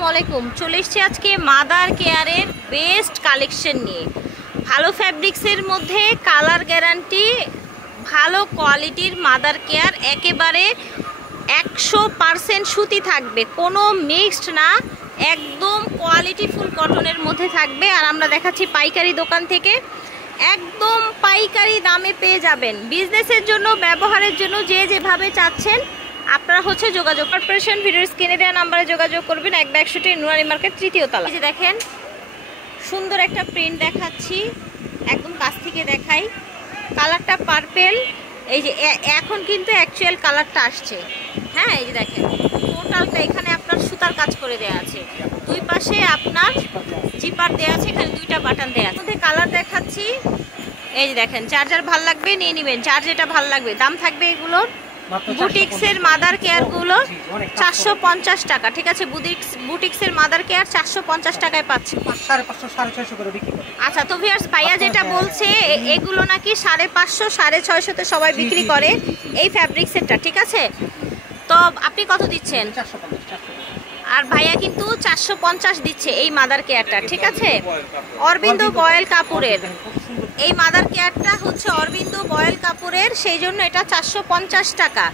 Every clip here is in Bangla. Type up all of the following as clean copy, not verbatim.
আসসালামু আলাইকুম। চলে এসেছি আজকে মাদার কেয়ারের বেস্ট কালেকশন নিয়ে। ভালো ফ্যাব্রিক্সের মধ্যে কালার গ্যারান্টি, ভালো কোয়ালিটির মাদার কেয়ার, একেবারে 100% সুতি থাকবে, কোনো মিক্সড না, একদম কোয়ালিটিফুল কটনের মধ্যে থাকবে। আর আমরা দেখাচ্ছি পাইকারি দোকান থেকে, একদম পাইকারি দামে পেয়ে যাবেন। বিজনেসের জন্য, ব্যবহারের জন্য যে যেভাবে চাচ্ছেন আপনারা যোগাযোগ কর্পোরেশন ভিডিওর স্ক্রিনে দেওয়া নাম্বারে যোগাযোগ করবেন। 162 নুরানি মার্কেট, 3য় তলা। এই যে দেখেন সুন্দর একটা প্রিন্ট দেখাচ্ছি, একদম কাছ থেকে দেখাই। কালারটা পার্পেল, এই যে এখন কিন্তু অ্যাকচুয়াল কালারটা আসছে। হ্যাঁ, এই যে দেখেন টোটালটা এখানে আপনার সুতার কাজ করে দেওয়া আছে, দুই পাশে আপনার জিপার দেওয়া আছে, এখানে 2টা বাটন দেওয়া আছে। মধ্যে কালার দেখাচ্ছি, এই যে দেখেন চার্জার ভাল লাগবে নিয়ে নেবেন, চার্জ এটা ভাল লাগবে। দাম থাকবে এগুলোর বুটিক্সের মাদার কেয়ার গুলো 450 টাকা। ঠিক আছে, বুটিক্সের মাদার কেয়ার 450 টাকায় পাচ্ছি। 550-650 করে বিক্রি করে। আচ্ছা, তো ভিউয়ার্স ভাইয়া যেটা বলছে এগুলো নাকি 550-650 তে সবাই বিক্রি করে এই ফ্যাব্রিক্সেরটা। ঠিক আছে, তো আপনি কত দিচ্ছেন? 450। আর ভাইয়া কিন্তু 450 দিচ্ছে এই মাদার কেয়ারটা। ঠিক আছে, অরবিন্দ বয়েল কাপড়ের এই মাদার কেয়ারটা অরবিন্দ বয়েল কাপড়ের, সেই জন্য এটা 450 টাকা।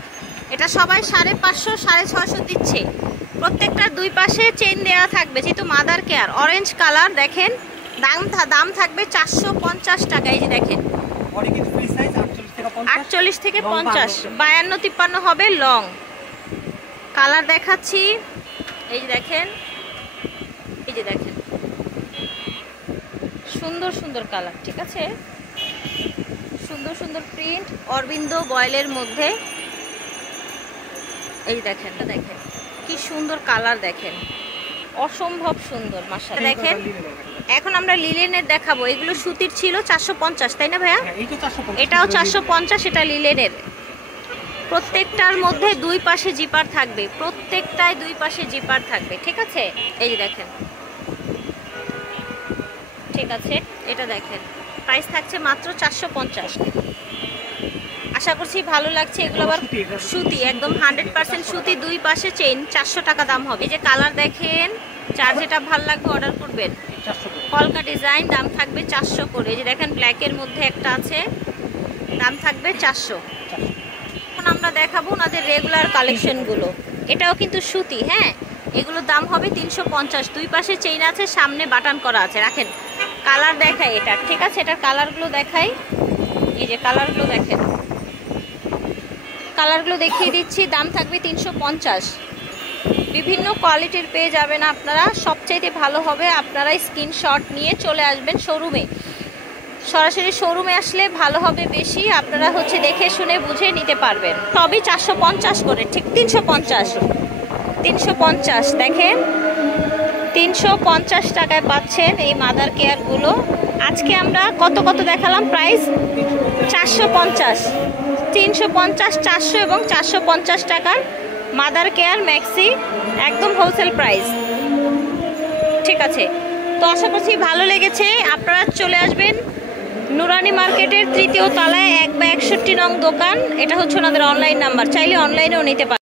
এটা সবাই 550-650 দিচ্ছে। প্রত্যেকটার দুই পাশে চেন দেওয়া থাকবে, যেহেতু মাদার কেয়ার। অরেঞ্জ কালার দেখেন, দাম থাকবে 450 টাকা। এই যে দেখেন 48 থেকে 50, 52-53 হবে লং। কালার দেখাচ্ছি, এই যে দেখেন, এই যে দেখেন সুন্দর সুন্দর কালার। ঠিক আছে, সুন্দর সুন্দর প্রিন্ট অরবিন্দ বয়েলের মধ্যে। এই দেখেন কি সুন্দর কালার, দেখেন অসম্ভব সুন্দর মাশাআল্লাহ। দেখেন এখন আমরা লিলেনের দেখাবো। এগুলো সুতির ছিল 450, তাই না ভাইয়া? এটাও 450, এটা লিলেনের। প্রত্যেকটার মধ্যে দুই পাশে জিপার থাকবে, প্রত্যেকটায় দুই পাশে জিপার থাকবে। ঠিক আছে, এই যে দেখেন। ঠিক আছে, এটা দেখেন প্রাইস থাকছে মাত্র 450। আশা করছি ভালো লাগছে। এগুলো আবার সুতি, একদম 100% সুতি, দুই পাশে চেইন, 400 টাকা দাম হবে। এই যে কালার দেখেন, যার যেটা ভালো লাগবে অর্ডার করবেন। কলকা ডিজাইন, দাম থাকবে 400 করে। এই যে দেখেন ব্ল্যাকের মধ্যে একটা আছে, দাম থাকবে 400। এখন আমরা দেখাবো ওনাদের রেগুলার কালেকশনগুলো। এটাও কিন্তু সুতি। হ্যাঁ, এগুলোর দাম হবে 350। দুই পাশে চেইন আছে, সামনে বাটন করা আছে। রাখেন কালার দেখাই এটা। ঠিক আছে, এটার কালারগুলো দেখাই। এই যে কালারগুলো দেখেন, কালারগুলো দেখিয়ে দিচ্ছি। দাম থাকবে 350। বিভিন্ন কোয়ালিটির পেয়ে যাবেন আপনারা। সবচাইতে ভালো হবে আপনারা স্ক্রিনশট নিয়ে চলে আসবেন শোরুমে। সরাসরি শোরুমে আসলে ভালো হবে বেশি, আপনারা দেখে শুনে বুঝে নিতে পারবেন। সবই 450 করে, ঠিক 350 দেখেন 350 টাকায় পাচ্ছেন এই মাদার কেয়ারগুলো। আজকে আমরা কত দেখালাম প্রাইস? 450, 350, 400 এবং 450 টাকার মাদার কেয়ার ম্যাক্সি, একদম হোলসেল প্রাইস। ঠিক আছে, তো আশা করছি ভালো লেগেছে। আপনারা চলে আসবেন নুরানি মার্কেটের 3য় তলায় 1/61 নং দোকান। এটা ওনাদের অনলাইন নাম্বার, চাইলে অনলাইনেও নিতে পারেন।